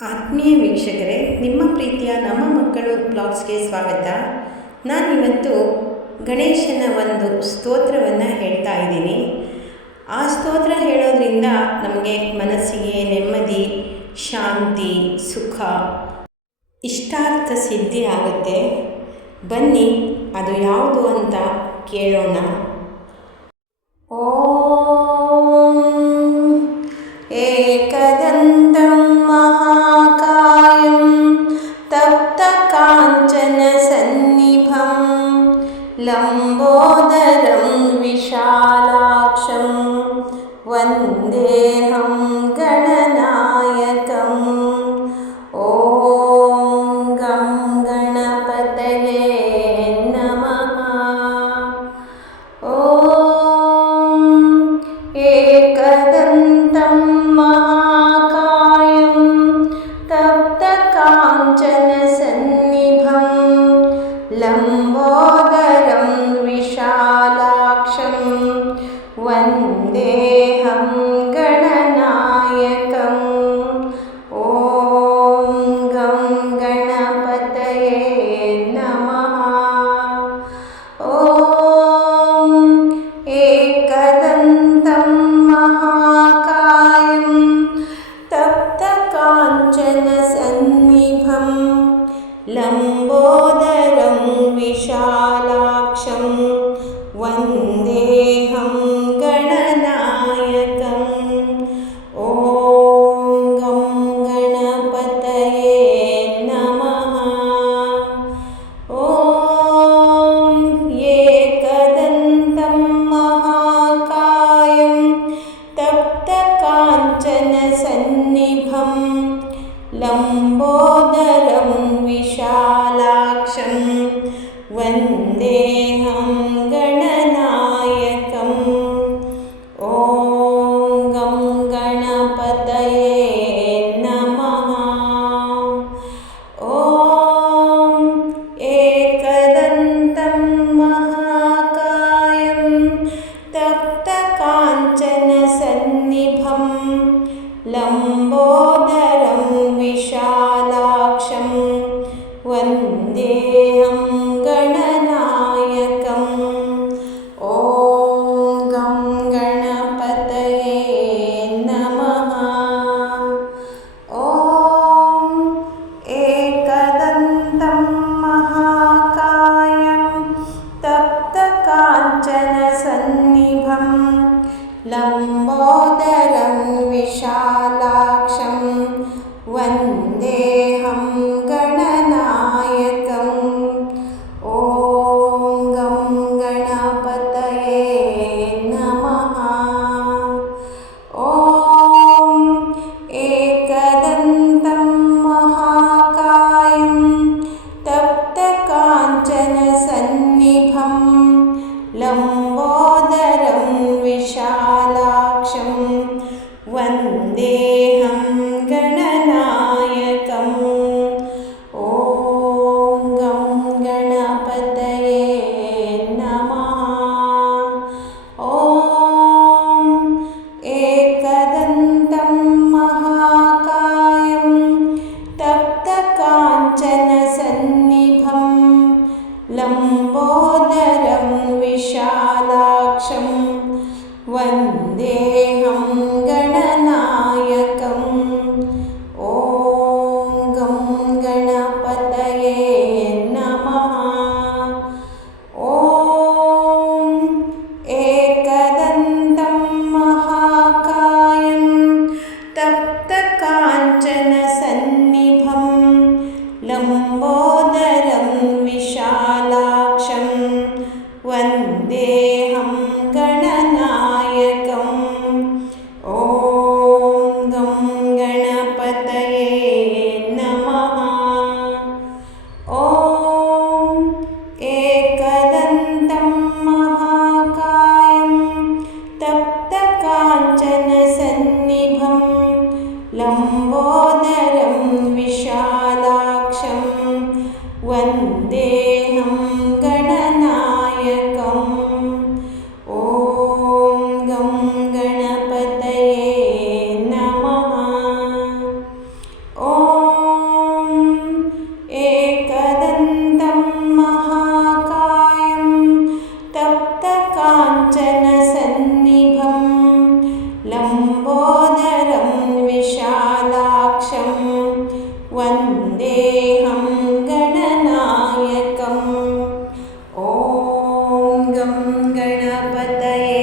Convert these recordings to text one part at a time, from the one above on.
ಆತ್ಮೀಯ ವೀಕ್ಷಕರೇ, ನಿಮ್ಮ ಪ್ರೀತಿಯ ನಮ್ಮ ಮಕ್ಕಳು ಬ್ಲಾಗ್ಸ್ಗೆ ಸ್ವಾಗತ. ನಾನಿವತ್ತು ಗಣೇಶನ ಒಂದು ಸ್ತೋತ್ರವನ್ನು ಹೇಳ್ತಾ ಇದ್ದೀನಿ. ಆ ಸ್ತೋತ್ರ ಹೇಳೋದ್ರಿಂದ ನಮಗೆ ಮನಸ್ಸಿಗೆ ನೆಮ್ಮದಿ, ಶಾಂತಿ, ಸುಖ, ಇಷ್ಟಾರ್ಥ ಸಿದ್ಧಿ ಆಗುತ್ತೆ. ಬನ್ನಿ ಅದು ಯಾವುದು ಅಂತ ಕೇಳೋಣ. ಓಂ ಏಕದಂತಂ ಮಹಾಕಾಯಂ ತಪ್ತಕಾಂಚನ ಸನ್ನಿಭಂ ಲಂಬೋದರಂ ವಿಶಾಲಾಕ್ಷಂ ವಂದೇಹಂ ಗಣನಾಯಕಂ. ಓಂ ಗಂ ಗಣಪತಯೇ ನಮಃ. ಓಂ ಏಕದಂತಂ ಮಹಾಕಾಯಂ ತಪ್ತಕಾಂಚನ ಸನ್ನಿಭಂ ಲಂಬೋದರಂ ವಿಶಾಲಾಕ್ಷಂ ವಂದೇಹಂ ಗಣನಾಯಕಂ. ಓಂ ಗಂ ಗಣಪತಯೇ ನಮಃ. ಓಂ ಏಕದಂತಂ ಮಹಾಕಾಯಂ ತಪ್ತಕಾಂಚನ ಸನ್ನಿಭಂ ಲಂಬೋದರಂ ವಿಶಾಲಾಕ್ಷಂ ವಂದೇಹಂ ಗಣನಾಯಕಂ. ಓಂ ಗಂ ಗಣಪತಯೇ ನಮಃ. ಓಂ ಏಕದಂತಂ ಮಹಾಕಾಯಂ ತಪ್ತಕಾಂಚನ ಸನ್ನಿಭಂ ಲಂಬೋದರಂ ವಿಶಾಲಾಕ್ಷಂ ವಂದೇಹಂ ಗಣನಾಯಕಂ. ಓಂ ಗಂ ಗಣಪತಯೇ ನಮಃ. ಓಂ ಏಕದಂತಂ ಮಹಾಕಾಯಂ ತಪ್ತಕಾಂಚನ ಸನ್ನಿಭಂ ಲಂಬೋದರಂ ವಿಶಾಲಾಕ್ಷಂ ವಂದೇಹಂ विशालाक्षं वन्देऽहं गणनायकम्। ॐ गं गणपतये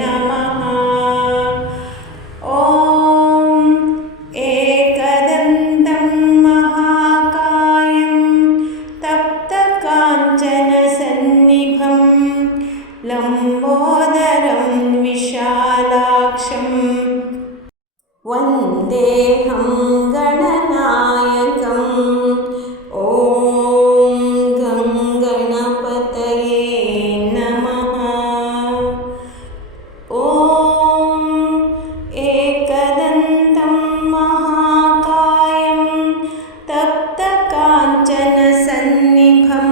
नमः। ॐ एकदन्तं महाकायं तप्तकाञ्चनसन्निभं लम्बोदरं विशालाक्षं वन्देऽहं गणनायकम्। ॐ गं गणपतये नमः। ॐ एकदन्तं महाकायं तप्तकाञ्चनसन्निभं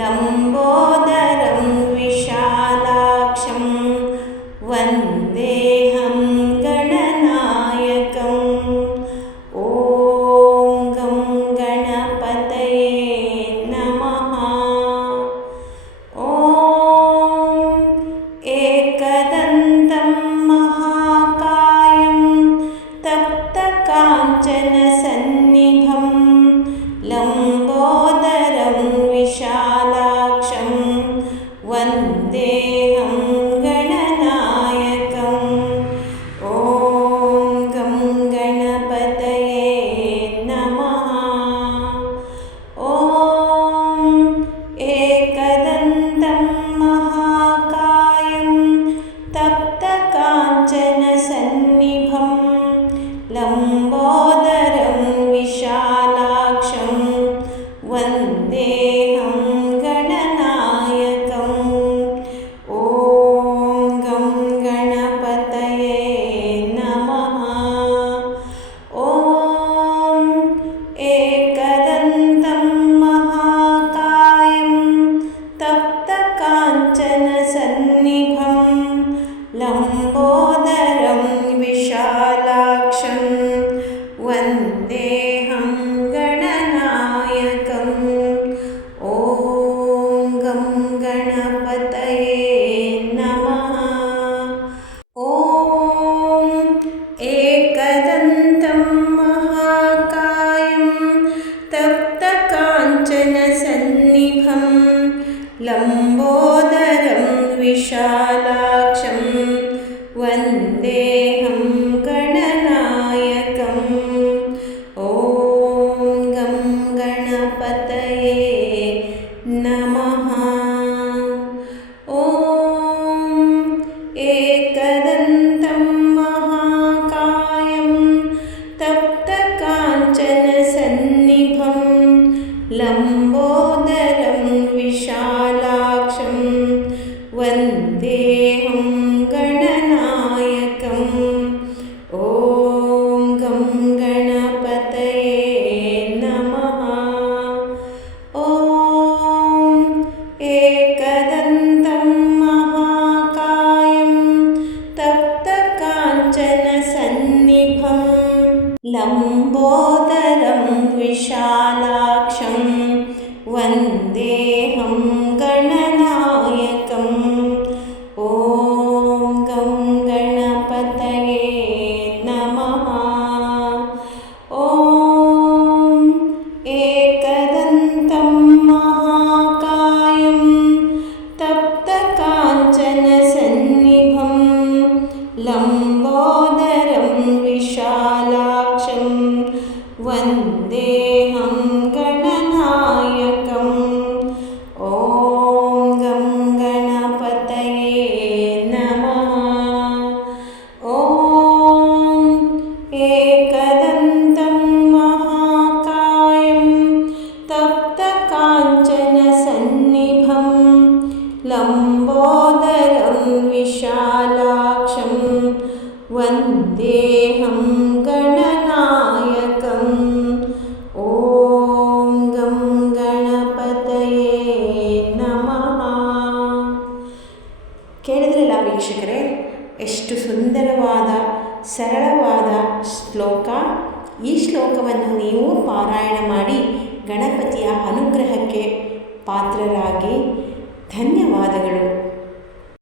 लम्बोदरं विशालाक्षं वन्देऽहं गणनायकम्। ॐ गं गणपतये नमः। ॐ एकदन्तं महाकायं तप्तकाञ्चनसन्निभं लम्बोदरं विशालाक्षं वन्देऽहं गणनायकम्। ॐ गं गणपतये नमः। ॐ एकदन्तं महाकायं तप्तकाञ्चनसन्निभं लम्बोदरं विशालाक्षं वन्देऽहं गणनायकम्। ॐ गं गणपतये नमः। ॐ एकदन्तं महाकायं तप्तकाञ्चनसन्निभं लम्बोदरं विशालाक्षं वन्देऽहं गणनायकम्। ॐ गं गणपतये नमः। ॐ एकदन्तं महाकायं तप्तकाञ्चनसन्निभं लम्बोदरं विशालाक्षं वन्देऽहं गणनायकम्। ॐ गं गणपतये नमः। ॐ एकदन्तं महाकायं तप्तकाञ्चनसन्निभं लम्बोदरं विशालाक्षं वन्देऽहं गणनायकम्। ॐ गं गणपतये नमः। ॐ एकदन्तं महाकायं तप्तकाञ्चनसन्निभं लम्बोदरं विशालाक्षं वन्देऽहं गणनायकम्। ॐ गं गणपतये नमः। ॐ एकदन्तं महाकायं तप्तकाञ्चनसन्निभं लम्बोदरं विशालाक्षं वन्देऽहं गणनायकम्। ॐ गं गणपतये नमः। ॐ एकदन्तं महाकायं तप्तकाञ्चनसन्निभं लम्बोदरं विशालाक्षं वन्देऽहं गणनायकम्। ॐ गं गणपतये ನಮಃ. ಕೇಳಿದ್ರಲ್ಲ ವೀಕ್ಷಕರೇ, ಎಷ್ಟು ಸುಂದರವಾದ ಸರಳವಾದ ಶ್ಲೋಕ. ಈ ಶ್ಲೋಕವನ್ನು ನೀವು ಪಾರಾಯಣ ಮಾಡಿ ಗಣಪತಿಯ ಅನುಗ್ರಹಕ್ಕೆ ಪಾತ್ರರಾಗಿ. ಧನ್ಯವಾದಗಳು.